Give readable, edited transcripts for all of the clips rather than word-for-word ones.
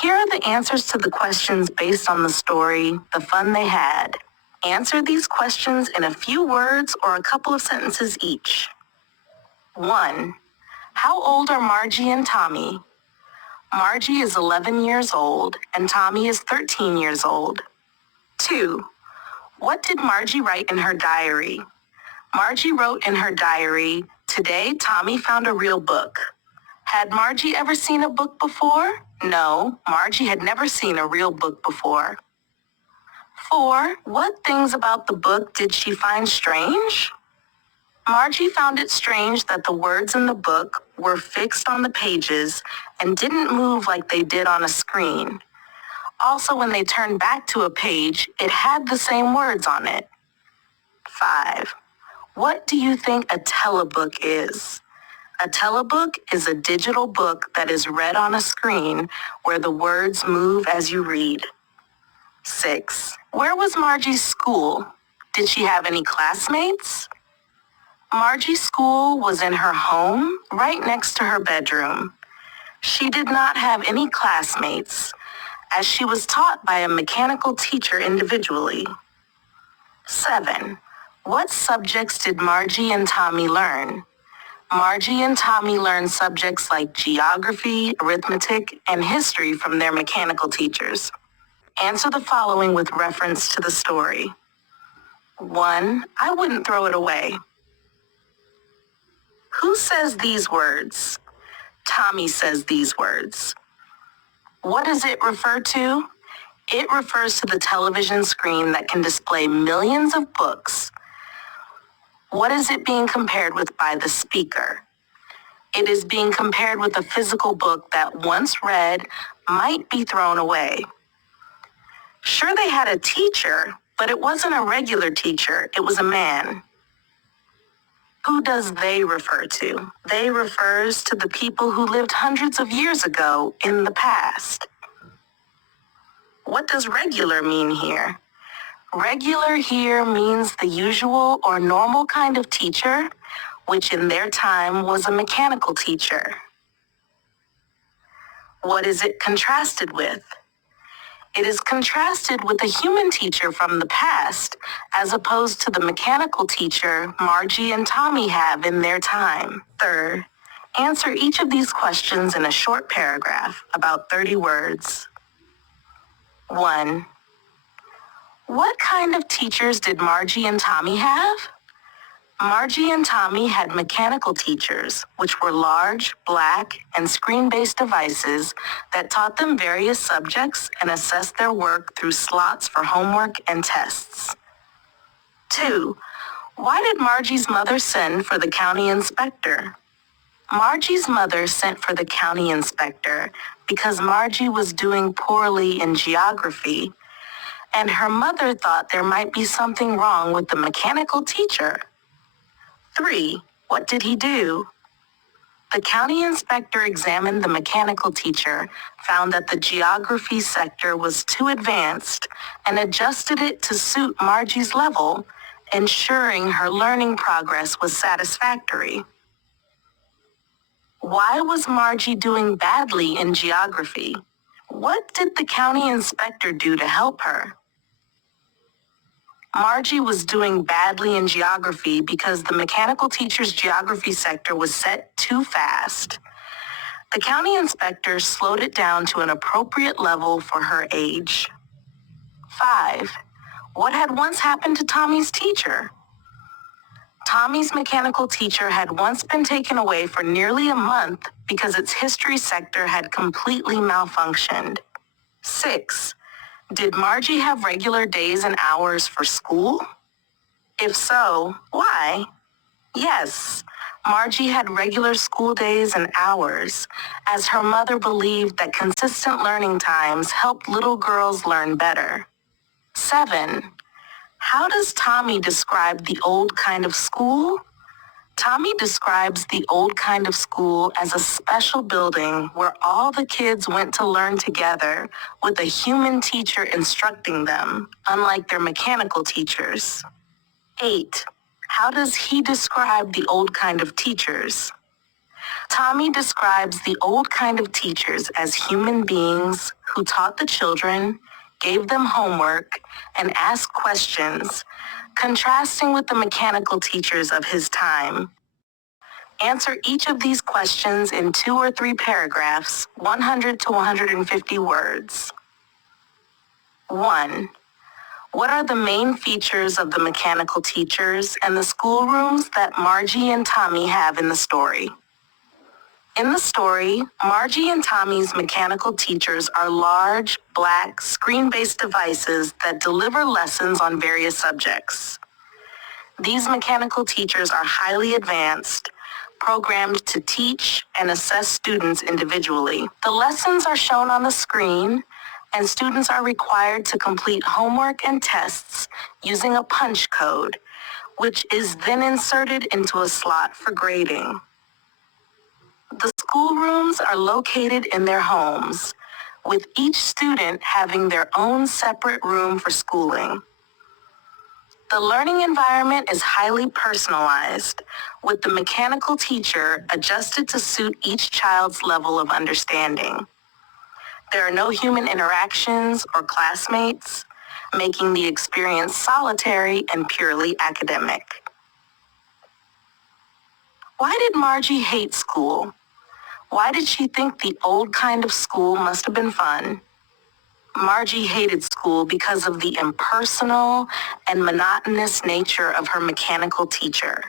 Here are the answers to the questions based on the story, The Fun They Had. Answer these questions in a few words or a couple of sentences each. 1. How old are Margie and Tommy? Margie is 11 years old and Tommy is 13 years old. 2. What did Margie write in her diary? Margie wrote in her diary, "Today, Tommy found a real book." Had Margie ever seen a book before? No, Margie had never seen a real book before. 4. What things about the book did she find strange? Margie found it strange that the words in the book were fixed on the pages and didn't move like they did on a screen. Also, when they turned back to a page, it had the same words on it. 5. What do you think a telebook is? A telebook is a digital book that is read on a screen where the words move as you read. 6. Where was Margie's school? Did she have any classmates? Margie's school was in her home, right next to her bedroom. She did not have any classmates, as she was taught by a mechanical teacher individually. 7. What subjects did Margie and Tommy learn? Margie and Tommy learned subjects like geography, arithmetic, and history from their mechanical teachers. Answer the following with reference to the story. 1. I wouldn't throw it away. Who says these words? Tommy says these words. What does it refer to? It refers to the television screen that can display millions of books. What is it being compared with by the speaker? It is being compared with a physical book that once read might be thrown away. Sure, they had a teacher, but it wasn't a regular teacher, it was a man. Who does they refer to? They refers to the people who lived hundreds of years ago in the past. What does regular mean here? Regular here means the usual or normal kind of teacher, which in their time was a mechanical teacher. What is it contrasted with? It is contrasted with a human teacher from the past, as opposed to the mechanical teacher Margie and Tommy have in their time. 3rd, answer each of these questions in a short paragraph, about 30 words. 1. What kind of teachers did Margie and Tommy have? Margie and Tommy had mechanical teachers, which were large, black, and screen-based devices that taught them various subjects and assessed their work through slots for homework and tests. 2. Why did Margie's mother send for the county inspector? Margie's mother sent for the county inspector because Margie was doing poorly in geography, and her mother thought there might be something wrong with the mechanical teacher. 3. What did he do? The county inspector examined the mechanical teacher, found that the geography sector was too advanced, and adjusted it to suit Margie's level, ensuring her learning progress was satisfactory. Why was Margie doing badly in geography? What did the county inspector do to help her? Margie was doing badly in geography because the mechanical teacher's geography sector was set too fast. The county inspector slowed it down to an appropriate level for her age. 5. What had once happened to Tommy's teacher? Tommy's mechanical teacher had once been taken away for nearly a month because its history sector had completely malfunctioned. 6. Did Margie have regular days and hours for school? If so, why? Yes, Margie had regular school days and hours, as her mother believed that consistent learning times helped little girls learn better. 7. How does Tommy describe the old kind of school? Tommy describes the old kind of school as a special building where all the kids went to learn together with a human teacher instructing them, unlike their mechanical teachers. 8. How does he describe the old kind of teachers? Tommy describes the old kind of teachers as human beings who taught the children, gave them homework, and asked questions, contrasting with the mechanical teachers of his time. Answer each of these questions in 2 or 3 paragraphs, 100 to 150 words. 1. What are the main features of the mechanical teachers and the schoolrooms that Margie and Tommy have in the story? In the story, Margie and Tommy's mechanical teachers are large, black, screen-based devices that deliver lessons on various subjects. These mechanical teachers are highly advanced, programmed to teach and assess students individually. The lessons are shown on the screen, and students are required to complete homework and tests using a punch code, which is then inserted into a slot for grading. The schoolrooms are located in their homes, with each student having their own separate room for schooling. The learning environment is highly personalized, with the mechanical teacher adjusted to suit each child's level of understanding. There are no human interactions or classmates, making the experience solitary and purely academic. Why did Margie hate school? Why did she think the old kind of school must have been fun? Margie hated school because of the impersonal and monotonous nature of her mechanical teacher.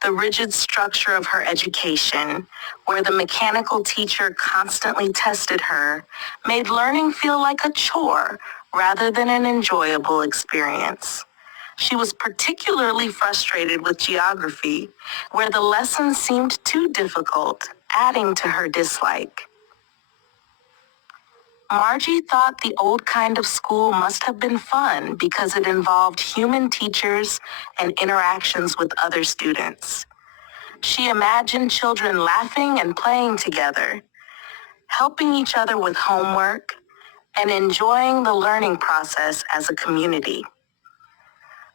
The rigid structure of her education, where the mechanical teacher constantly tested her, made learning feel like a chore rather than an enjoyable experience. She was particularly frustrated with geography, where the lessons seemed too difficult, adding to her dislike. Margie thought the old kind of school must have been fun because it involved human teachers and interactions with other students. She imagined children laughing and playing together, helping each other with homework, and enjoying the learning process as a community.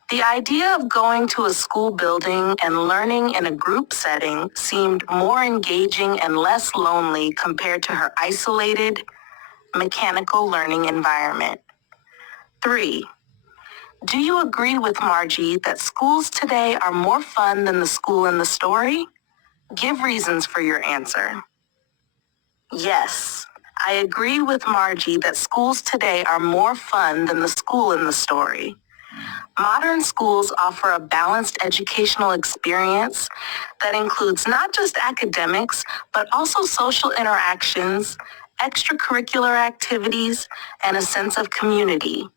The idea of going to a school building and learning in a group setting seemed more engaging and less lonely compared to her isolated, mechanical learning environment. 3. Do you agree with Margie that schools today are more fun than the school in the story? Give reasons for your answer. Yes, I agree with Margie that schools today are more fun than the school in the story. Modern schools offer a balanced educational experience that includes not just academics, but also social interactions, extracurricular activities, and a sense of community.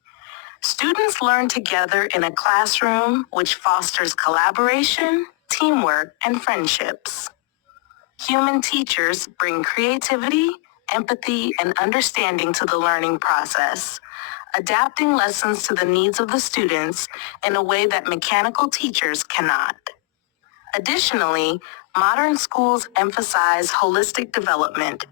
Students learn together in a classroom which fosters collaboration, teamwork, and friendships. Human teachers bring creativity, empathy, and understanding to the learning process, adapting lessons to the needs of the students in a way that mechanical teachers cannot. Additionally, modern schools emphasize holistic development,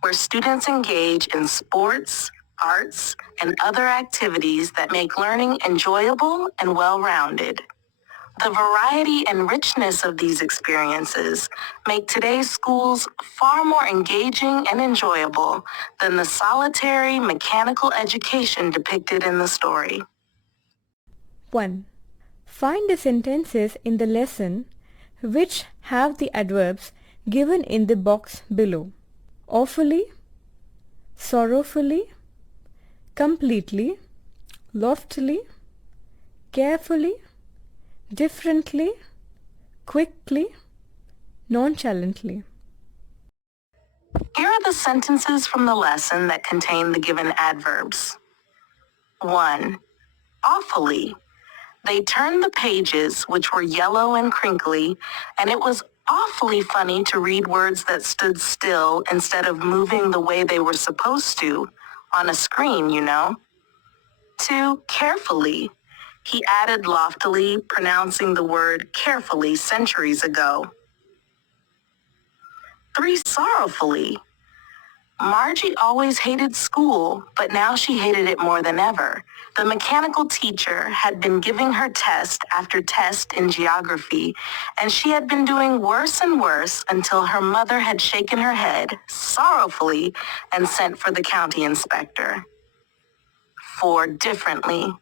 where students engage in sports, arts, and other activities that make learning enjoyable and well-rounded. The variety and richness of these experiences make today's schools far more engaging and enjoyable than the solitary mechanical education depicted in the story. 1. Find the sentences in the lesson which have the adverbs given in the box below. Awfully, sorrowfully, completely, loftily, carefully, differently, quickly, nonchalantly. Here are the sentences from the lesson that contain the given adverbs. 1. Awfully. They turned the pages, which were yellow and crinkly, and it was awfully funny to read words that stood still instead of moving the way they were supposed to, on a screen, you know. 2. Carefully. He added loftily, pronouncing the word carefully centuries ago. 3. Sorrowfully. Margie always hated school, but now she hated it more than ever. The mechanical teacher had been giving her test after test in geography, and she had been doing worse and worse until her mother had shaken her head sorrowfully and sent for the county inspector. For differently.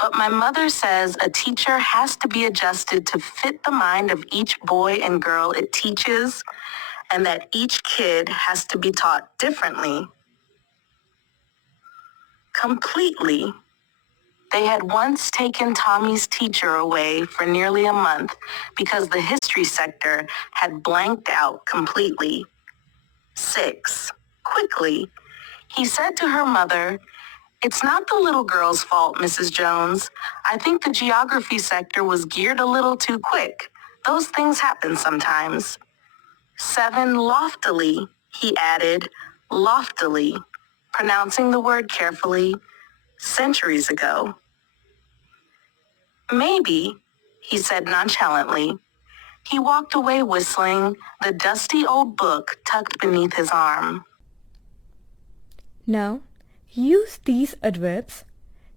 But my mother says a teacher has to be adjusted to fit the mind of each boy and girl it teaches, and that each kid has to be taught differently. Completely. They had once taken Tommy's teacher away for nearly a month because the history sector had blanked out completely. 6. Quickly, he said to her mother, "It's not the little girl's fault, Mrs. Jones. I think the geography sector was geared a little too quick. Those things happen sometimes." 7. Loftily, he added, loftily, pronouncing the word carefully, centuries ago. "Maybe," he said nonchalantly. He walked away whistling, the dusty old book tucked beneath his arm. Now, use these adverbs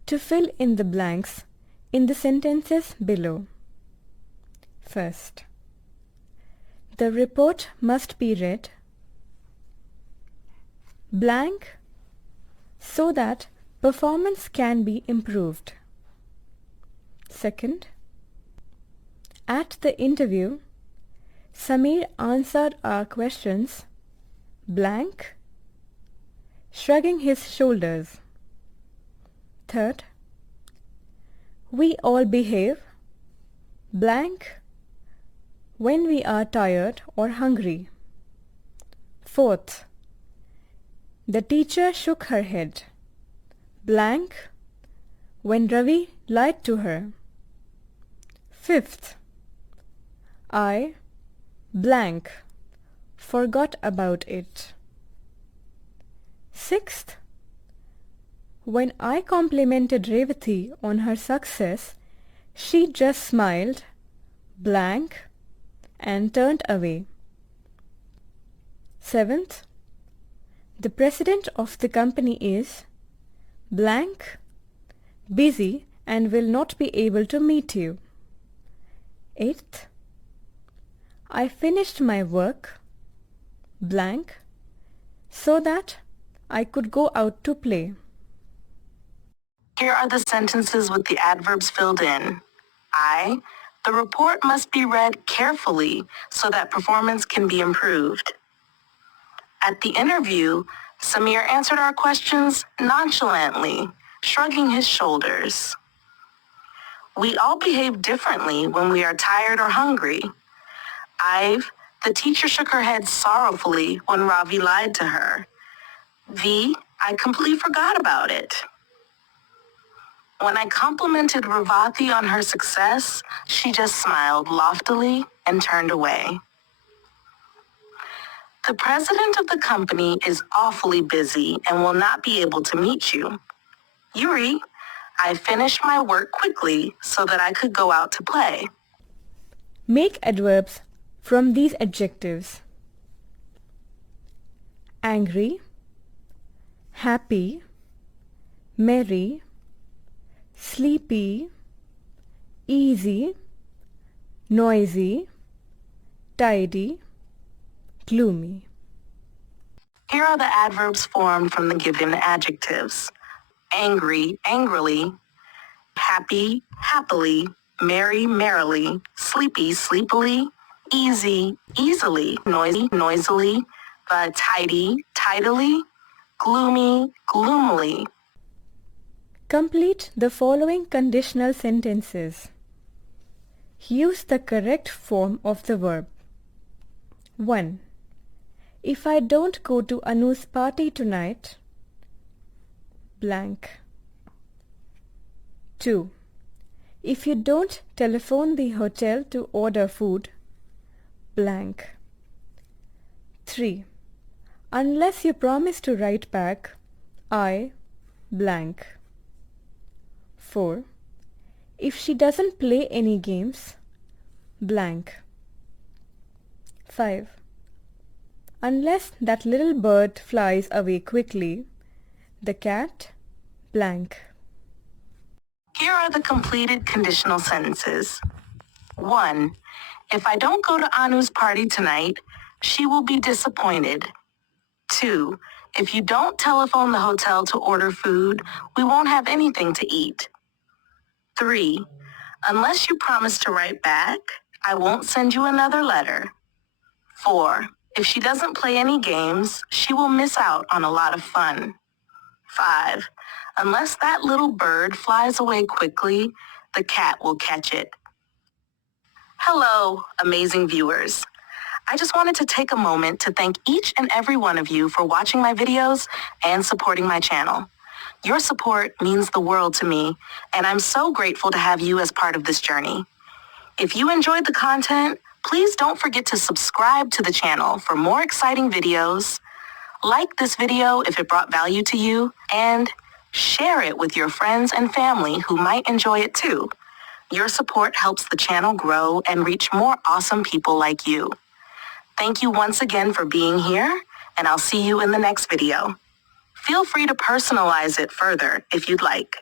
to fill in the blanks in the sentences below. First, the report must be read blank so that performance can be improved. Second, at the interview, Samir answered our questions blank, shrugging his shoulders. Third, we all behave blank when we are tired or hungry. Fourth, the teacher shook her head blank when Ravi lied to her. Fifth, I blank forgot about it. Sixth, when I complimented Revati on her success, she just smiled blank and turned away. Seventh, the president of the company is blank, busy and will not be able to meet you. Eighth, I finished my work blank so that I could go out to play. Here are the sentences with the adverbs filled in. The report must be read carefully so that performance can be improved. At the interview, Samir answered our questions nonchalantly, shrugging his shoulders. We all behave differently when we are tired or hungry. The teacher shook her head sorrowfully when Ravi lied to her. I completely forgot about it. When I complimented Revati on her success, she just smiled loftily and turned away. The president of the company is awfully busy and will not be able to meet you. Yuri, I finished my work quickly so that I could go out to play. Make adverbs from these adjectives: angry, happy, merry, sleepy, easy, noisy, tidy, gloomy. Here are the adverbs formed from the given adjectives. Angry, angrily, happy, happily, merry, merrily, sleepy, sleepily, easy, easily, noisy, noisily, tidy, tidily, gloomy, gloomily. Complete the following conditional sentences. Use the correct form of the verb. 1. If I don't go to Anu's party tonight, blank. 2. If you don't telephone the hotel to order food, blank. 3. Unless you promise to write back, I blank. 4. If she doesn't play any games, blank. 5. Unless that little bird flies away quickly, the cat blank. Here are the completed conditional sentences. 1. If I don't go to Anu's party tonight, she will be disappointed. 2. If you don't telephone the hotel to order food, we won't have anything to eat. 3. Unless you promise to write back, I won't send you another letter. 4. If she doesn't play any games, she will miss out on a lot of fun. 5. Unless that little bird flies away quickly, the cat will catch it. Hello, amazing viewers. I just wanted to take a moment to thank each and every one of you for watching my videos and supporting my channel. Your support means the world to me, and I'm so grateful to have you as part of this journey. If you enjoyed the content, please don't forget to subscribe to the channel for more exciting videos, like this video if it brought value to you, and share it with your friends and family who might enjoy it too. Your support helps the channel grow and reach more awesome people like you. Thank you once again for being here, and I'll see you in the next video. Feel free to personalize it further if you'd like.